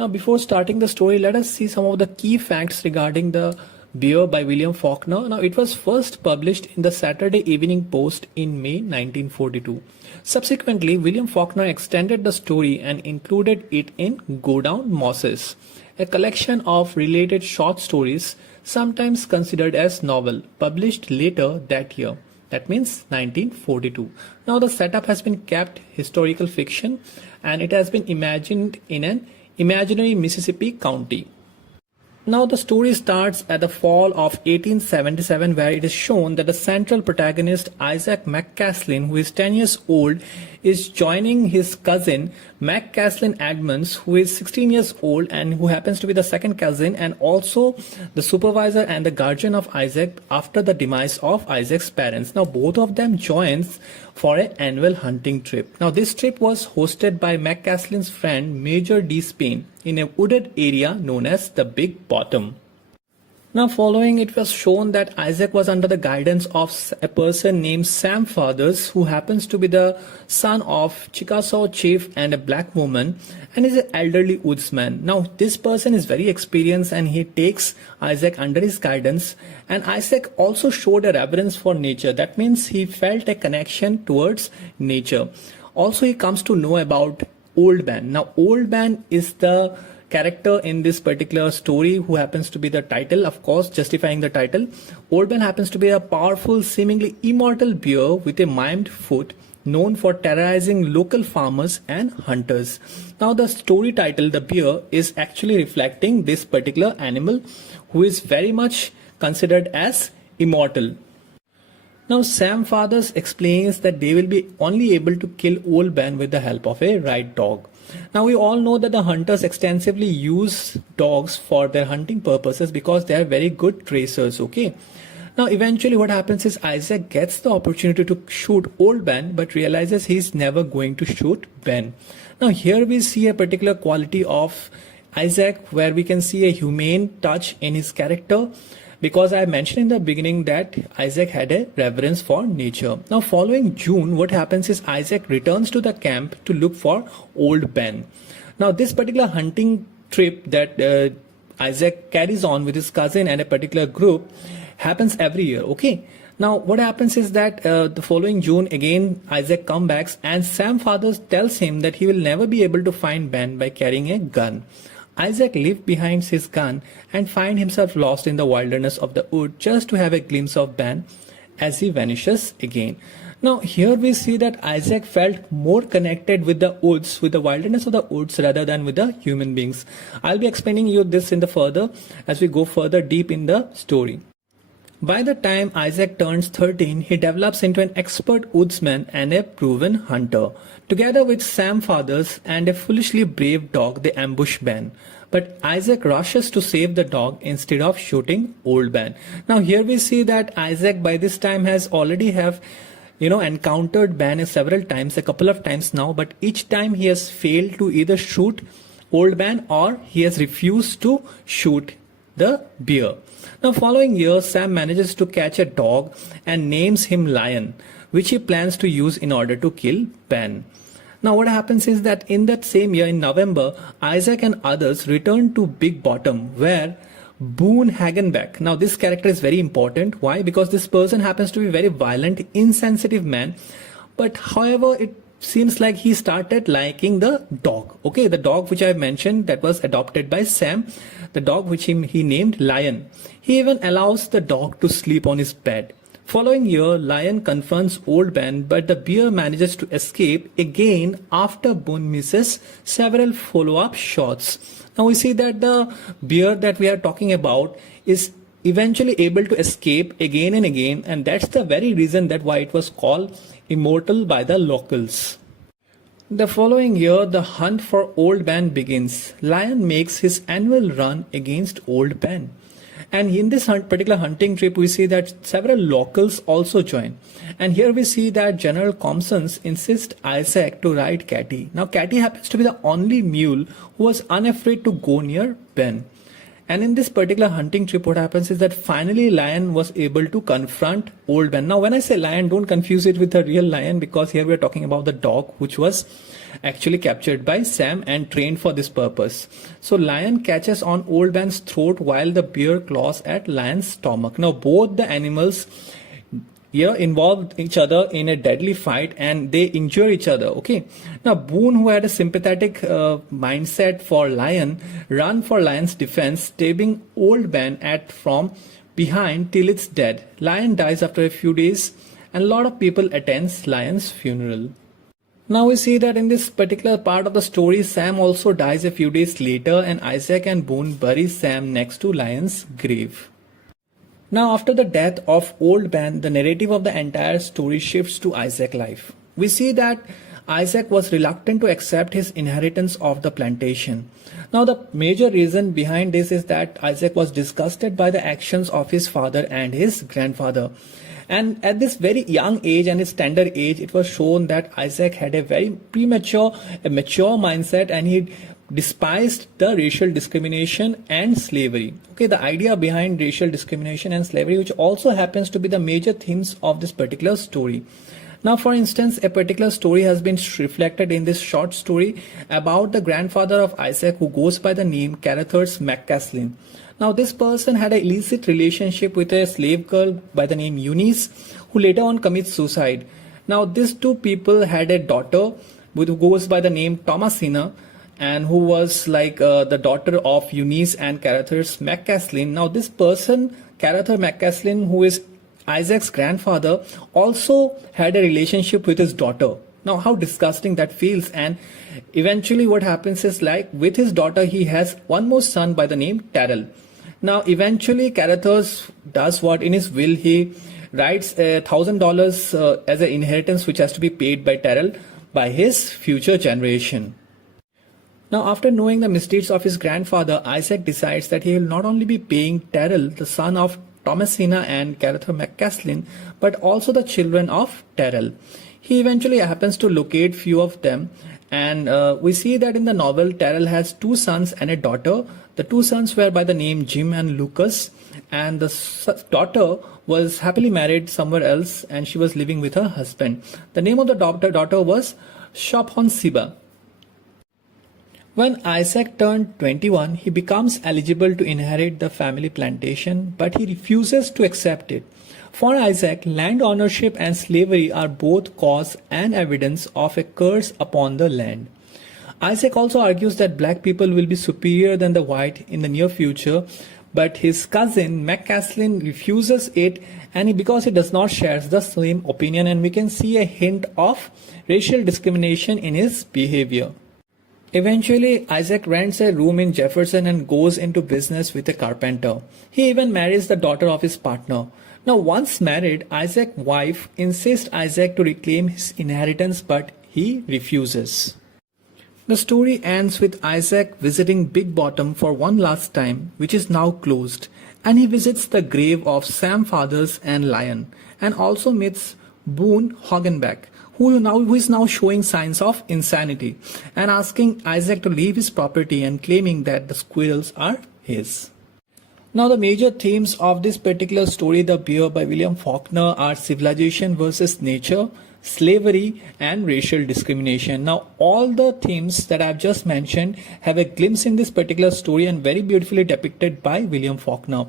Now, before starting the story, let us see some of the key facts regarding the beer by William Faulkner. Now, it was first published in the Saturday Evening Post in May 1942. Subsequently, William Faulkner extended the story and included it in Go Down Mosses, a collection of related short stories, sometimes considered as novel, published later that year. That means 1942. Now, the setup has been kept historical fiction and it has been imagined in an imaginary Mississippi county. Now the story starts at the fall of 1877, where it is shown that the central protagonist Isaac McCaslin, who is 10 years old, is joining his cousin McCaslin Edmonds, who is 16 years old and who happens to be the second cousin and also the supervisor and the guardian of Isaac after the demise of Isaac's parents. Now both of them joins for an annual hunting trip. Now this trip was hosted by McCaslin's friend Major D. Spain in a wooded area known as the Big Bottom. Now following, it was shown that Isaac was under the guidance of a person named Sam Fathers, who happens to be the son of Chickasaw chief and a black woman and is an elderly woodsman. Now this person is very experienced and he takes Isaac under his guidance, and Isaac also showed a reverence for nature. That means he felt a connection towards nature. Also he comes to know about Old Man. Now Old Man is the character in this particular story who happens to be the title, of course, justifying the title. Old Man happens to be a powerful, seemingly immortal bear with a maimed foot, known for terrorizing local farmers and hunters. Now the story title, The Bear, is actually reflecting this particular animal who is very much considered as immortal. Now Sam Fathers explains that they will be only able to kill Old Man with the help of a right dog. Now we all know that the hunters extensively use dogs for their hunting purposes because they are very good tracers, okay? Now eventually what happens is Isaac gets the opportunity to shoot Old Ben but realizes he's never going to shoot Ben. Now here we see a particular quality of Isaac where we can see a humane touch in his character, because I mentioned in the beginning that Isaac had a reverence for nature. Now following June, what happens is Isaac returns to the camp to look for Old Ben. Now this particular hunting trip that Isaac carries on with his cousin and a particular group happens every year, okay? Now what happens is that the following June again Isaac comes back and Sam Fathers tells him that he will never be able to find Ben by carrying a gun. Isaac leaves behind his gun and finds himself lost in the wilderness of the wood just to have a glimpse of Ben as he vanishes again. Now here we see that Isaac felt more connected with the woods, with the wilderness of the woods rather than with the human beings. I'll be explaining you this in the further as we go further deep in the story. By the time Isaac turns 13, he develops into an expert woodsman and a proven hunter. Together with Sam Fathers and a foolishly brave dog, they ambush Ben. But Isaac rushes to save the dog instead of shooting Old Ben. Now here we see that Isaac by this time has already encountered Ben several times, a couple of times now, but each time he has failed to either shoot Old Ben or he has refused to shoot the bear. Now following year, Sam manages to catch a dog and names him Lion, which he plans to use in order to kill Ben. Now what happens is that in that same year in November, Isaac and others return to Big Bottom where Boone Hagenbeck. Now this character is very important. Why? Because this person happens to be a very violent, insensitive man. But however, it seems like he started liking the dog. Okay, the dog which I mentioned that was adopted by Sam, the dog which he named Lion. He even allows the dog to sleep on his bed. Following year, Lion confronts Old Ben, but the bear manages to escape again after Boone misses several follow-up shots. Now we see that the bear that we are talking about is eventually able to escape again and again, and that's the very reason that why it was called immortal by the locals. The following year, the hunt for Old Ben begins. Lion makes his annual run against Old Ben. And in this particular hunting trip, we see that several locals also join. And here we see that General Compsons insists Isaac to ride Catty. Now Catty happens to be the only mule who was unafraid to go near Ben. And in this particular hunting trip, what happens is that finally lion was able to confront old man. Now, when I say lion, don't confuse it with a real lion, because here we are talking about the dog which was actually captured by Sam and trained for this purpose. So lion catches on old man's throat while the bear claws at lion's stomach. Now, both the animals here involved each other in a deadly fight and they injure each other. Okay, now Boone, who had a sympathetic mindset for lion, ran for lion's defense, stabbing old man at from behind till it's dead. Lion dies after a few days and a lot of people attends lion's funeral. Now we see that in this particular part of the story, Sam also dies a few days later and Isaac and Boone bury Sam next to lion's grave. Now, after the death of Old Man, the narrative of the entire story shifts to Isaac's life. We see that Isaac was reluctant to accept his inheritance of the plantation. Now, the major reason behind this is that Isaac was disgusted by the actions of his father and his grandfather. And at this very young age and his tender age, it was shown that Isaac had a very mature mindset, and he despised the racial discrimination and slavery. Okay, the idea behind racial discrimination and slavery, which also happens to be the major themes of this particular story. Now, for instance, a particular story has been reflected in this short story about the grandfather of Isaac, who goes by the name Carruthers McCaslin. Now, this person had an illicit relationship with a slave girl by the name Eunice, who later on commits suicide. Now, these two people had a daughter who goes by the name Thomasina, and who was like the daughter of Eunice and Carruthers McCaslin. Now, this person, Carruthers McCaslin, who is Isaac's grandfather, also had a relationship with his daughter. Now, how disgusting that feels. And eventually what happens is, like, with his daughter, he has one more son by the name Terrell. Now, eventually Carruthers does what? In his will, he writes $1,000 as an inheritance which has to be paid by Terrell by his future generation. Now, after knowing the misdeeds of his grandfather, Isaac decides that he will not only be paying Terrell, the son of Thomasina and Carruthers McCaslin, but also the children of Terrell. He eventually happens to locate few of them, and we see that in the novel, Terrell has two sons and a daughter. The two sons were by the name Jim and Lucas, and the daughter was happily married somewhere else, and she was living with her husband. The name of the daughter was Shophonsiba. When Isaac turned 21, he becomes eligible to inherit the family plantation, but he refuses to accept it. For Isaac, land ownership and slavery are both cause and evidence of a curse upon the land. Isaac also argues that black people will be superior than the white in the near future, but his cousin McCaslin refuses it, and because he does not share the same opinion, and we can see a hint of racial discrimination in his behavior. Eventually, Isaac rents a room in Jefferson and goes into business with a carpenter. He even marries the daughter of his partner. Now, once married, Isaac's wife insists Isaac to reclaim his inheritance, but he refuses. The story ends with Isaac visiting Big Bottom for one last time, which is now closed, and he visits the grave of Sam Fathers and Lion, and also meets Boone Hoggenback, who is now showing signs of insanity and asking Isaac to leave his property and claiming that the squirrels are his. Now, the major themes of this particular story, The Bear by William Faulkner, are civilization versus nature, slavery, and racial discrimination. Now, all the themes that I've just mentioned have a glimpse in this particular story and very beautifully depicted by William Faulkner.